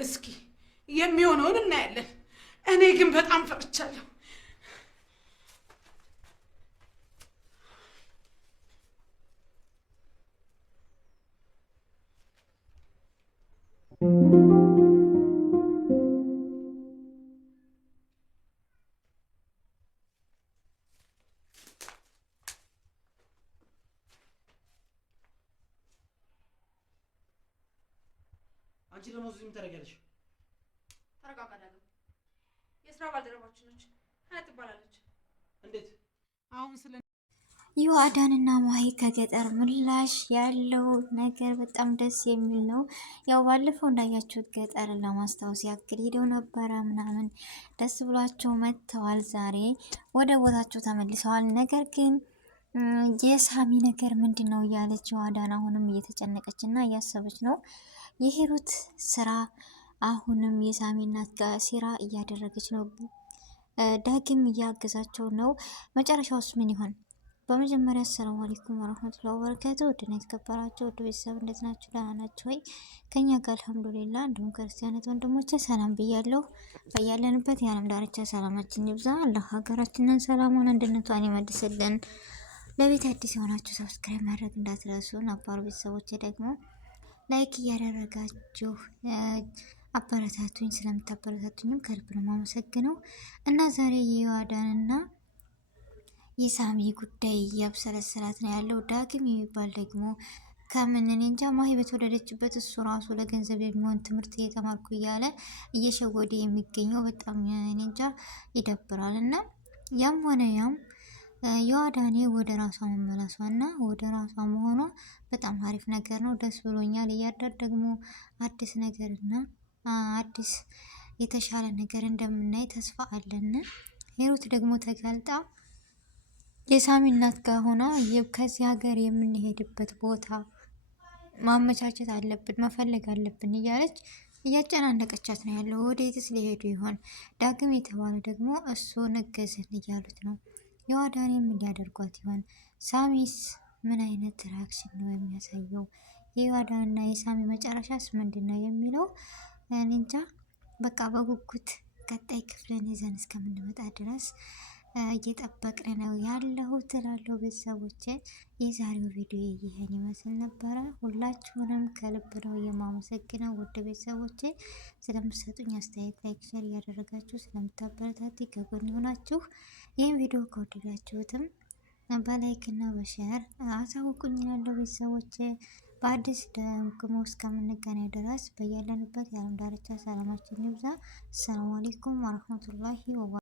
እስኪ የሚሆነውን እናያለን። እኔ ግን በጣም ፈርቻለሁ። አንቺ ደግሞ እዚህ ምን ታደርጊያለሽ? ተረጋጋ ዳግም። የስራ ባልደረባችን ነች፣ ሀያት ትባላለች። እንዴት? አሁን ስለ ዮአዳንና ማሂ ከገጠር ምላሽ ያለው ነገር በጣም ደስ የሚል ነው። ያው ባለፈው እንዳያችሁት ገጠርን ለማስታወስ ያክል ሄደው ነበረ ምናምን ደስ ብሏቸው መጥተዋል። ዛሬ ወደ ቦታቸው ተመልሰዋል። ነገር ግን የሳሚ ነገር ምንድን ነው እያለች ዮአዳን አሁንም እየተጨነቀች እና እያሰበች ነው። የሂሩት ስራ አሁንም የሳሚ እናት ጋር ሴራ እያደረገች ነው። ዳግም እያገዛቸው ነው። መጨረሻውስ ምን ይሆን? በመጀመሪያ አሰላሙ አለይኩም ወራህመቱላሂ ወበረካቱ። ውድና የተከበራችሁ ውድ ቤተሰብ እንዴት ናችሁ? ደህና ናችሁ ወይ? ከኛ ጋር አልሐምዱሊላህ። እንዲሁም ክርስቲያኖች ወንድሞቼ ሰላም ብያለሁ። በያለንበት የዓለም ዳርቻ ሰላማችን ይብዛ። አላህ ሀገራችንን ሰላሙን አንድነቷን ይመልስልን። ለቤት አዲስ የሆናችሁ ሰብስክራይብ ማድረግ እንዳትረሱ። ነባሩ ቤተሰቦቼ ደግሞ ላይክ እያደረጋችሁ አበረታቱኝ። ስለምታበረታቱኝም ከልብ ነው የማመሰግነው እና ዛሬ የዮአዳንና የሳሚ ጉዳይ እያብሰለሰላት ነው ያለው። ዳግም የሚባል ደግሞ ከምን እኔ እንጃ ማሂ በተወለደችበት እሱ ራሱ ለገንዘብ የሚሆን ትምህርት እየተማርኩ እያለ እየሸወደ የሚገኘው በጣም እኔ እንጃ ይደብራል። እና ያም ሆነ ያም ዮአዳኔ ወደ ራሷ መመለሷ እና ወደ ራሷ መሆኗ በጣም አሪፍ ነገር ነው። ደስ ብሎኛል። እያደር ደግሞ አዲስ ነገር እና አዲስ የተሻለ ነገር እንደምናይ ተስፋ አለን። ሂሩት ደግሞ ተጋልጣ የሳሚ እናት ጋር ሆና ከዚህ ሀገር የምንሄድበት ቦታ ማመቻቸት አለብን፣ መፈለግ አለብን እያለች እያጨናነቀቻት ነው ያለው። ወዴትስ ሊሄዱ ይሆን? ዳግም የተባለ ደግሞ እሱ ነገዘን እያሉት ነው። ዮአዳኔም እንዲያደርጓት ይሆን? ሳሚስ ምን አይነት ሪያክሽን ነው የሚያሳየው? የዮአዳንና የሳሚ መጨረሻስ ምንድን ነው የሚለው እንጃ። በቃ በጉጉት ቀጣይ ክፍልን ይዘን እስከምንመጣ ድረስ እየጠበቅን ነው ያለው ትላለው። ቤተሰቦቼ የዛሬው ቪዲዮ ይህን ይመስል ነበረ። ሁላችሁንም ከልብ ነው የማመሰግነው ውድ ቤተሰቦቼ ስለምትሰጡኝ አስተያየት፣ ላይክ፣ ሼር እያደረጋችሁ ስለምታበረታቱ ከጎን ሆናችሁ ይህን ቪዲዮ ከወደዳችሁትም በላይክ እና በሼር አሳውቁኝ እላለሁ። ቤተሰቦቼ በአዲስ ደግሞ እስከምንገናኝ ድረስ በያለንበት የዓለም ዳርቻ ሰላማችን ይብዛ። አሰላሙ አለይኩም ወረህመቱላሂ ወበረካቱህ።